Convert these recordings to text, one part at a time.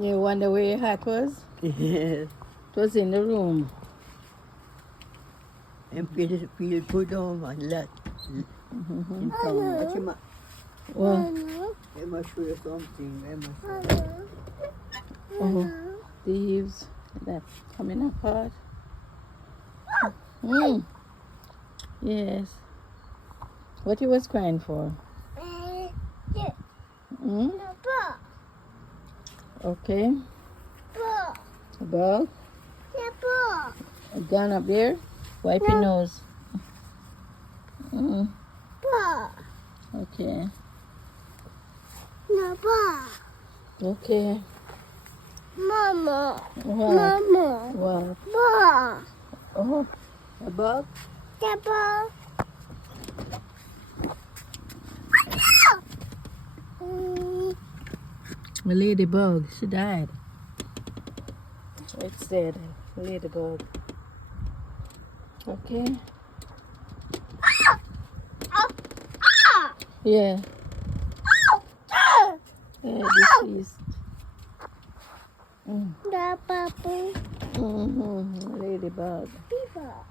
You wonder where your hat was? Yes. It was in the room. And feel good on a lot. In town. Watch him. Well, I must show you something. I must show you. oh, thieves that coming apart. Mm. Yes. What you was crying for? Mm? Okay. A bug? A gun up there? Wipe your nose. Mm. Okay. Okay. Mama. What? Mama. What? Ba. Oh, a bug? Papa. A ladybug. She died. It's dead. A ladybug. Okay. Yeah. Yeah, deceased. Mm. Da papa. Ladybug. Papa.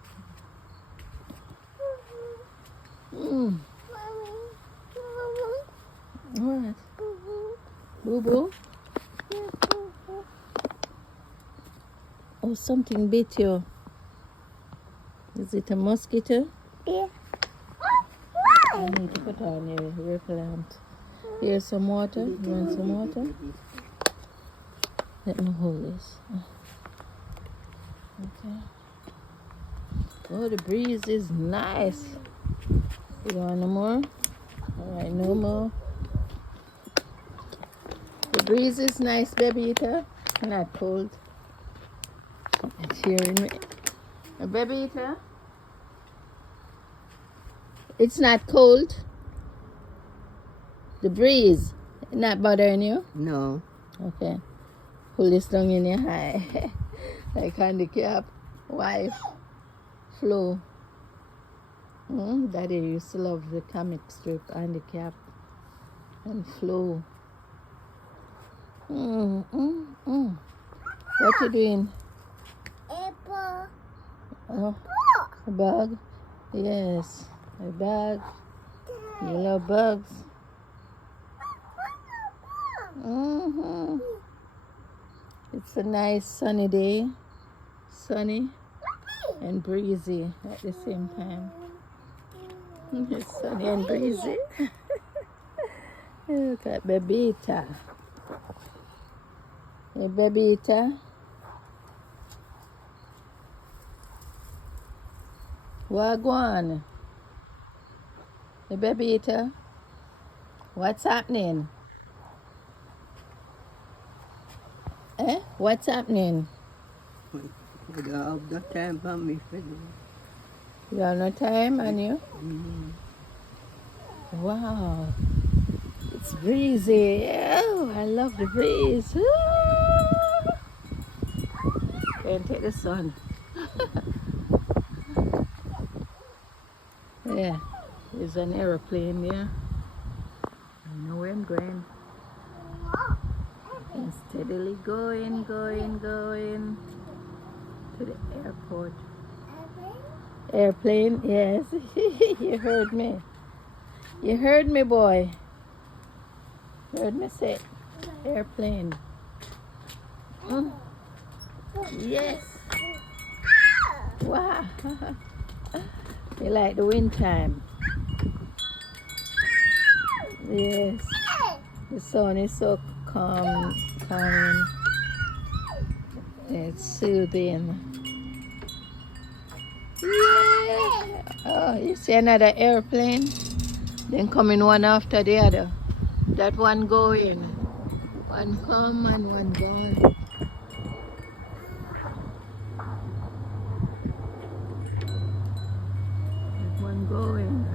Mm. Mommy. What? Boo boo? Oh, something bit you. Is it a mosquito? Yeah. I need to put on your repellent. Here's some water. You want some water? Let me hold this. Okay. Oh, the breeze is nice. You want no more? Alright, no more. The breeze is nice, baby eater. Not cold. It's hearing me. A baby eater? It's not cold. The breeze not bothering you? No. Okay. Pull this down in your eye. Like handicap wife Flo. Daddy used to love the comic strip Handicap and Flo. What you doing? Apple. Oh, a bug? Yes, a bug. You love bugs? It's a nice sunny day. Sunny and breezy at the same time. It's sunny and breezy. Look at Bebita. Hey, Bebita. Wagwan. Hey, Bebita. What's happening? Eh? What's happening? I don't have no time for me for this. You have no time on you? Mm-hmm. Wow. It's breezy. Oh, I love the breeze. Can't take the sun. Yeah, there's an aeroplane there. I know where I'm going. And steadily going to the airport. Airplane, yes. You heard me. You heard me, boy. You heard me say airplane. Yes. Wow. You like the wind time? Yes. The sun is so calming. It's soothing. Yeah. Oh, you see another airplane? Then coming one after the other. That one going. One come and one gone. That one going.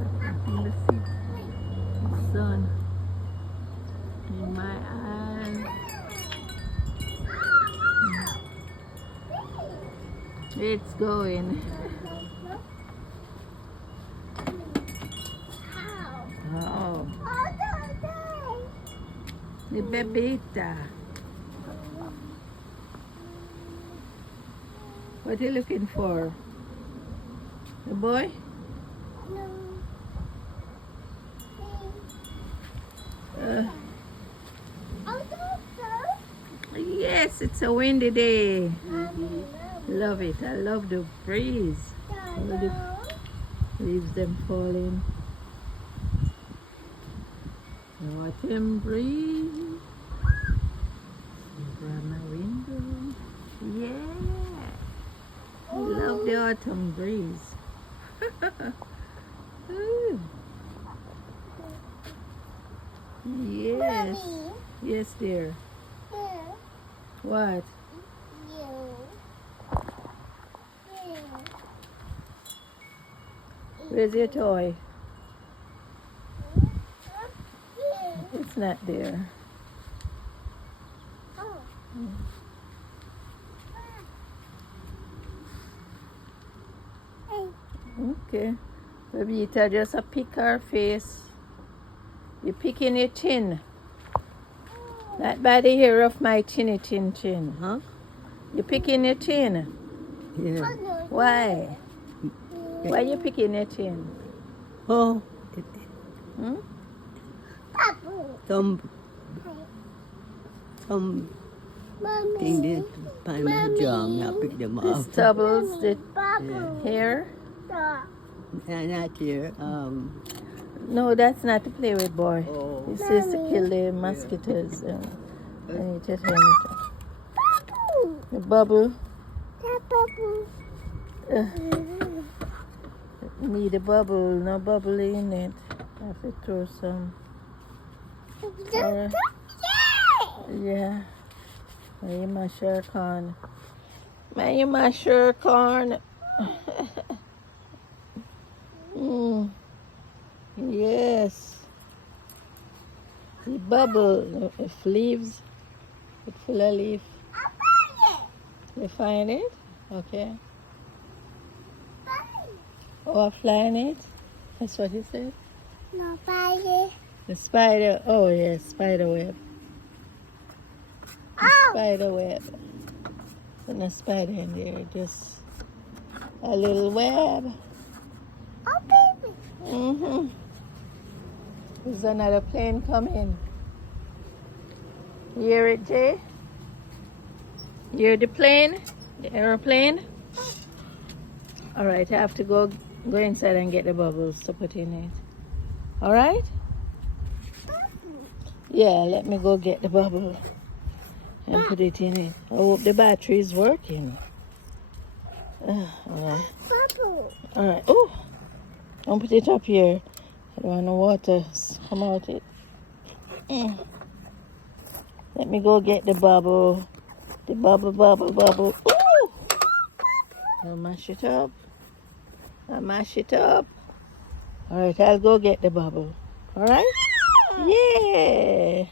In the seat. The sun in my eyes. It's going. Oh, the bebita. What are you looking for? The boy? No. Uh, Oh, so. yes, it's a windy day. Mommy, Love it. I love the breeze. All the leaves them falling. Autumn breeze from my window. Yeah. I love the autumn breeze. Ooh. Yes. Mommy, Yes, dear. here, What? you. Here. Where's your toy? Here. It's not there. Oh. Hey. Okay. Babita just a pick her face. You're picking your chin. Not by the hair of my chinny chin chin. Huh? You're picking your chin. Yeah. Why? Why you picking your chin? Oh, Hmm? some thing Mommy. did find my jaw and I picked them The up. stubbles, the Bubble. hair. And not here. No, that's not to play with, boy. Oh. This is to kill the mosquitoes. I need to turn it off. Bubble. The bubble. Bubble. Need a bubble. No bubble in it. I have to throw some. Alright. Yeah. May you my sure corn. May you my sure corn. Mm. Yes. The bubble of leaves. It's full of leaf. You find it? Okay. Oh, flying it? That's what he said? Nobody. The spider. Oh, yes, spider web. Oh. Spider web. There's no spider in there, just a little web. Oh, baby. Mm-hmm. There's another plane coming. You hear it, Jay? You hear the plane? The aeroplane? All right, I have to go inside and get the bubbles to put in it. All right? Yeah, let me go get the bubble and put it in it. I hope the battery is working. All right. Bubble. All right. Oh, don't put it up here. I don't want the water come out it. Let me go get the bubble. The bubble, bubble, bubble. Ooh! I'll mash it up. I'll mash it up. All right, I'll go get the bubble. All right? Yeah.